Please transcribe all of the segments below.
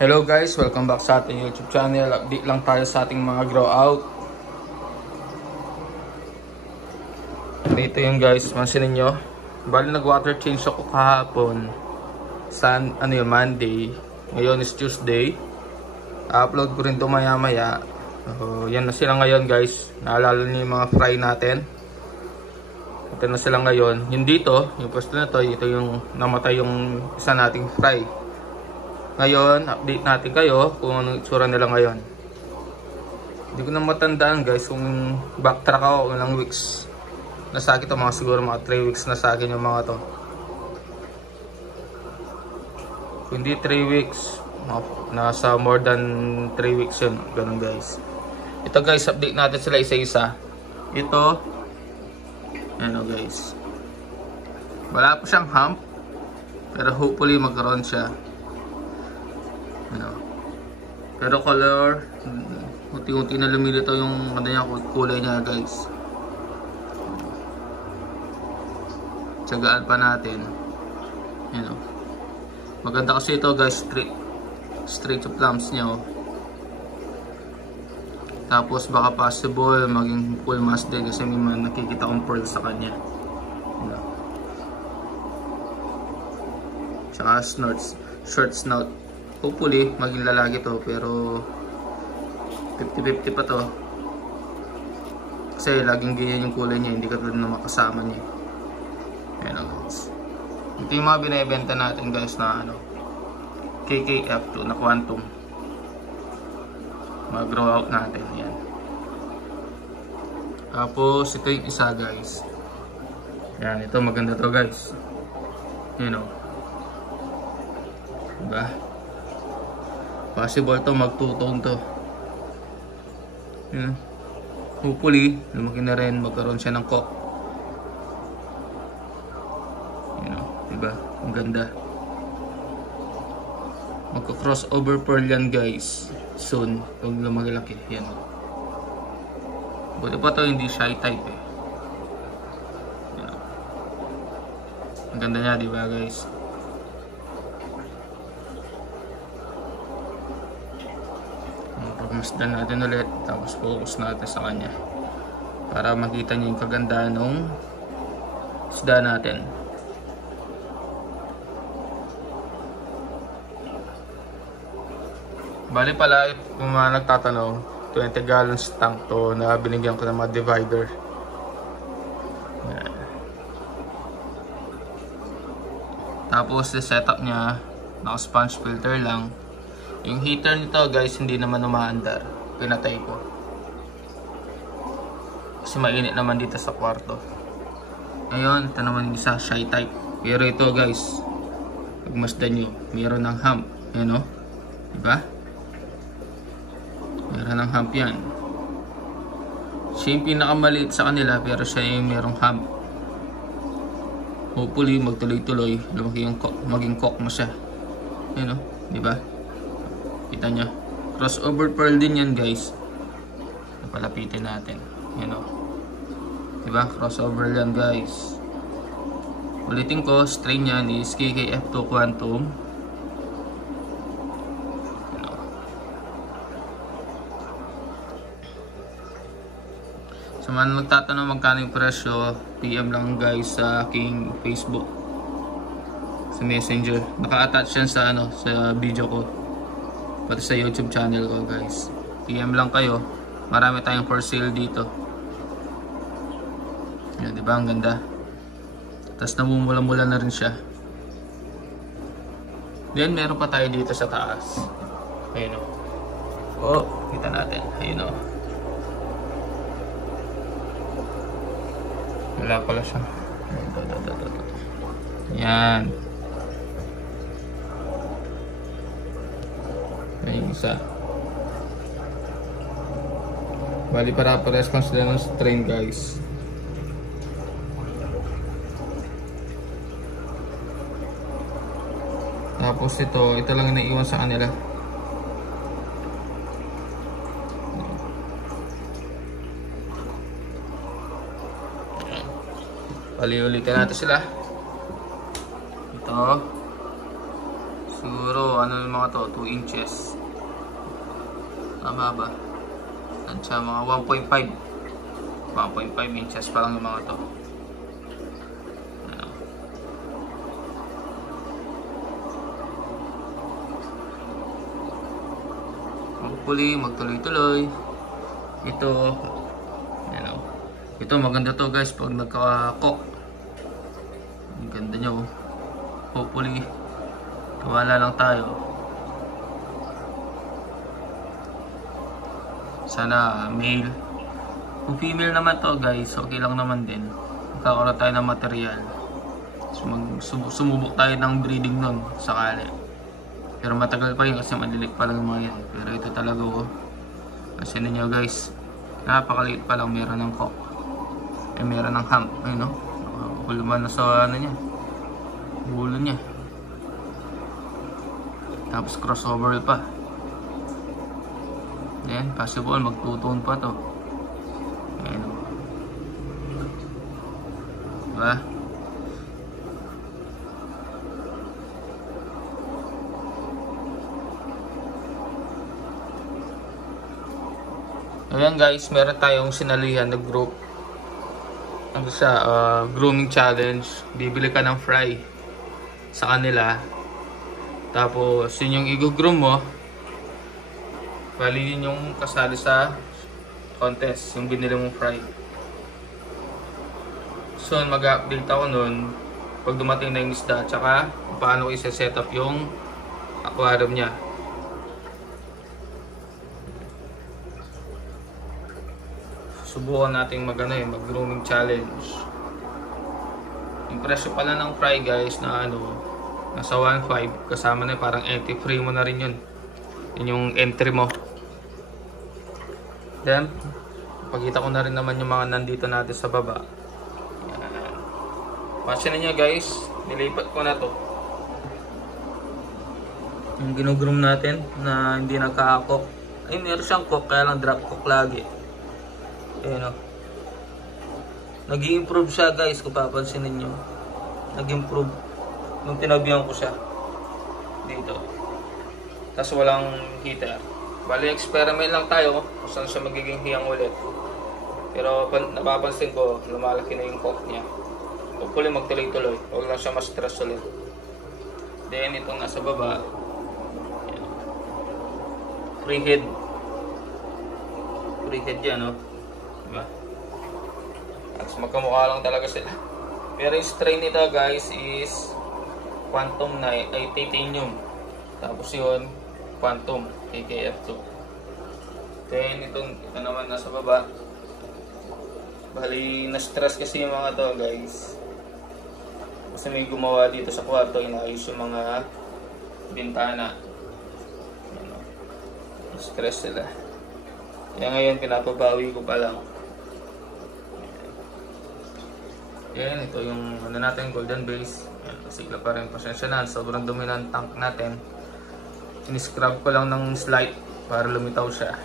Hello guys, welcome back sa ating YouTube channel. Update lang tayo sa ating mga grow out. Dito yung guys, mansinin nyo. Bali nag-water change ako kahapon. Monday. Ngayon is Tuesday. Upload ko rin ito maya maya. Yan na sila ngayon guys. Naalala niyo yung mga fry natin. Ito na sila ngayon. Yung dito, yung pwesto na to, ito yung namatay yung isa nating fry. Ngayon, update natin kayo kung anong itsura nila ngayon. Hindi ko na matandaan guys kung backtrack ako ilang weeks. Nasa akin ito, siguro mga 3 weeks na sa akin yung mga to. Kung hindi 3 weeks, nasa more than 3 weeks yun. Ganun guys. Ito guys, update natin sila isa-isa. Ito, ano guys. Wala po siyang hump. Pero hopefully magkaroon siya. Pero color, unti-unti na lumilitaw yung kulay niya guys. Tsagaan pa natin. Maganda kasi ito guys, straight to plums niya. Tapos baka possible maging full mask din kasi may nakikita kong pearl sa kanya. Tsaka short snout. Hopefully maging lalaki to, pero 50-50 pa to. Kasi laging ganyan yung kulay niya, hindi katulad ng makasama niya. Ayan guys. Ito yung mga binibenta natin guys na KKF2 na quantum. Mag-grow out natin. Yan. Tapos ito yung isa guys. Yan, ito maganda to guys. Diba? Possible to magtutong to. Hopefully lumaki na rin, magkaroon siya ng cock. Diba? Ang ganda. Magka-crossover pearl yan guys soon pag lumaki-laki. Yan. Buti pa to hindi shy type eh. Ang ganda niya, diba guys? Masdan natin ulit, tapos focus natin sa kanya para makita niyo yung kagandahan ng isda natin. Bali pala, kung mga nagtatanong, 20 gallons tank to na binigyan ko ng mga divider. Yan. Tapos the setup nya, naka sponge filter lang. Yung heater nito guys, hindi naman umaandar. Pinatay ko. Kasi mainit naman dito sa kwarto. Ngayon, ito naman yung isa, shy type. Pero ito guys, pagmasdan nyo, mayroon ng hump. Ayan o. Diba? Mayroon ng hump yan. Siya yung pinakamaliit sa kanila, pero siya yung mayroong hump. Hopefully, magtuloy-tuloy. Lumaki yung maging cock mo siya. Ayan o. Diba? Kita nyo, crossover pearl din yan guys. Napalapitin natin. Diba? Crossover yan guys. Ulitin ko, strain yan is KKF2 quantum. Sa mga nagtatanong magkano yung presyo, PM lang guys sa aking Facebook, sa Messenger. Naka-attach yan sa sa video ko, pati sa YouTube channel ko guys. PM lang kayo. Marami tayong for sale dito. Yan, diba? Ang ganda. Tapos namumula-mula na rin siya. Then meron pa tayo dito sa taas. Ayun o. Kita natin. Ayun o. Wala pala siya. Yan. Ayun isa. Bali para-pares lang sila ng strain guys. Tapos ito lang yung naiwan sa kanila. Paliulitin natin sila. Ito. Siguro ano yung mga to, 2 inches. Tama ba? At siya mga 1.5 inches pa lang yung mga to. Hopefully magtuloy-tuloy. Ito, ito maganda to guys pag nagka-cock. Ang ganda nyo. Hopefully tiwala lang tayo. Sana male. Kung female naman to guys, okay lang naman din. Magkakaroon tayo ng material. So sumubok tayo ng breeding nun sakali. Pero matagal pa yun kasi malilit pa lang yung mga yan. Pero ito talaga kasi ninyo guys, napakaliit pa lang, meron ng cock. Meron ng hump. Ayun no? Kulman na sa ano niya, ulo niya. Tapos crossover pa. Ayan, possible magtutuon pa to. Ayan. Diba? Ayan guys, meron tayong sinalihan na group. Ano siya, grooming challenge. Bibili ka ng fry sa kanila. Tapos yun yung i-groom mo. Bali yun yung kasali sa contest, yung binili mong fry. So mag-update ako nun pag dumating na yung isda, tsaka paano ko isa-set up yung aquarium niya. Subukan natin mag-grooming challenge. Yung presyo pala ng fry guys na nasa 1.5, kasama na parang entry free mo na rin yun. Yun yung entry mo. Then pakita ko na rin naman yung mga nandito natin sa baba. Yan. Pansin niyo guys, nilipat ko na to. Yung ginugroom natin na hindi nagka-cock. Ay meron siyang cock, kaya lang drop cock lagi. Ayan o. Nag-i-improve siya guys, kung papansin ninyo. Nag-improve nung tinabihan ko siya dito. Tapos walang heater. Bali experiment lang tayo kung saan siya magiging hiyang ulit. Pero napapansin ko, lumalaki na yung cock niya. Hopefully magtuloy-tuloy. Huwag lang siya ma-stress ulit. Then itong nasa baba, freehead. Freehead yan o. Diba? Tapos magkamukha lang talaga sila. Pero yung strain nito guys is Quantum na ay titanium. Tapos yun Quantum KKF2. Then ito naman nasa baba. Bali na-stress kasi yung mga to guys. Kasi may gumawa dito sa kwarto, inaayos yung mga bintana. Stress sila. Kaya ngayon pinapabawi ko pa lang. Yan, ito yung natin, golden base. Yan, masigla pa rin, pasensya na, sobrang dumi ng tank natin. Siniscrub ko lang ng slide para lumitaw siya.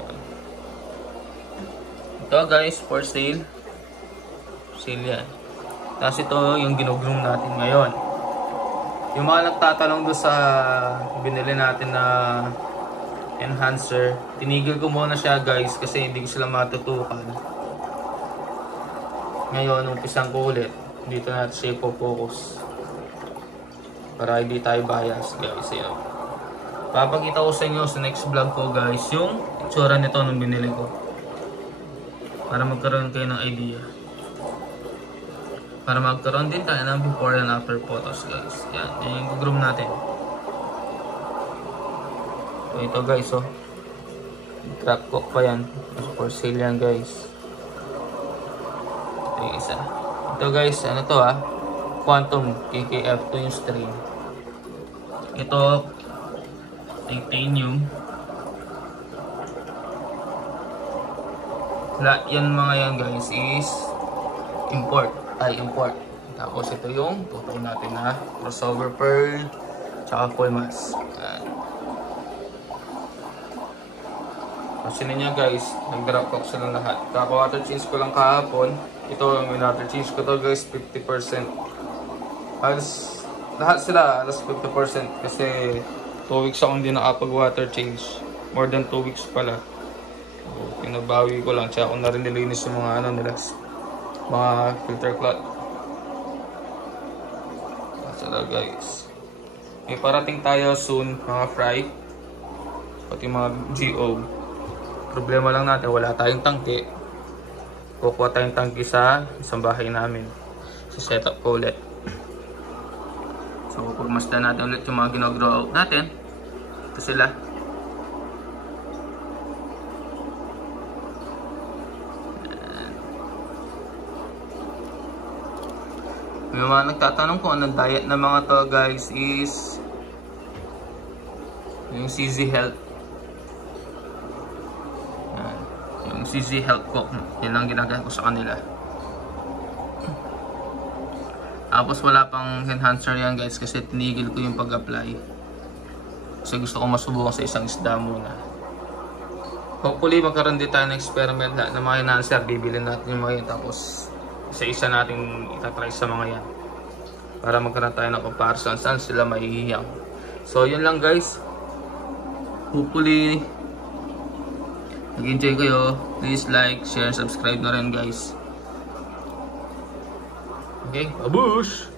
Yan. Ito guys, for sale. Sale yan. Tapos ito yung ginugroom natin ngayon. Yung mga nagtatanong doon sa binili natin na enhancer, tinigil ko muna siya guys kasi hindi ko sila matutukan. Ngayon, umpisang ko ulit. Dito natin siya i-focus. Para hindi tayo bias guys. Ayan. Papakita ko sa inyo sa next vlog ko guys yung itsura nito nung binili ko. Para magkaroon kayo ng idea. Para magkaroon din tayo ng before and after photos guys. Yan, yan yung groom natin. So ito guys trap cock pa yan. For sale yan guys. Ito yung isa. Ito guys, ano to Quantum KKF2 yung strain. Ito titanium. Yan mga yan guys is import. Tapos ito yung tutok natin na crossover pearl tsaka full mask. Kasi niya guys, nag-drop cock sila lahat. Kaka-water change ko lang kahapon. Ito yung water change ko to guys, 50%. Halos lahat sila alas 50% kasi 2 weeks akong hindi nakapag-water change. More than 2 weeks pala. So, pinabawi ko lang. Tsaka ako na rin nilinis yung mga ano nila, mga filter cloth. Sala guys. May parating tayo soon mga fry. Pati mga GO. Problema lang natin, wala tayong tangke. Kukuha tayong tangke sa isang bahay namin. So setup ko ulit. So pagmasdan natin ulit yung mga ginagrow out natin. Ito sila. Yung mga nagtatanong kung anong diet ng mga to guys is yung CZ Health. Yung CZ Health ko, yun lang ginagawa ko sa kanila. Tapos wala pang enhancer yan guys kasi tinigil ko yung pag-apply. Kasi gusto ko masubukan sa isang isda muna. Hopefully magkaroon din tayo ng experiment na mga enhancer. Bibilin natin yung mga yun tapos isa-isa natin itatry sa mga yan. Para magkaroon tayo ng comparison saan sila mahihiyang. So yun lang guys. Hopefully nag-enjoy kayo. Please like, share, subscribe na rin guys. Okay, babush!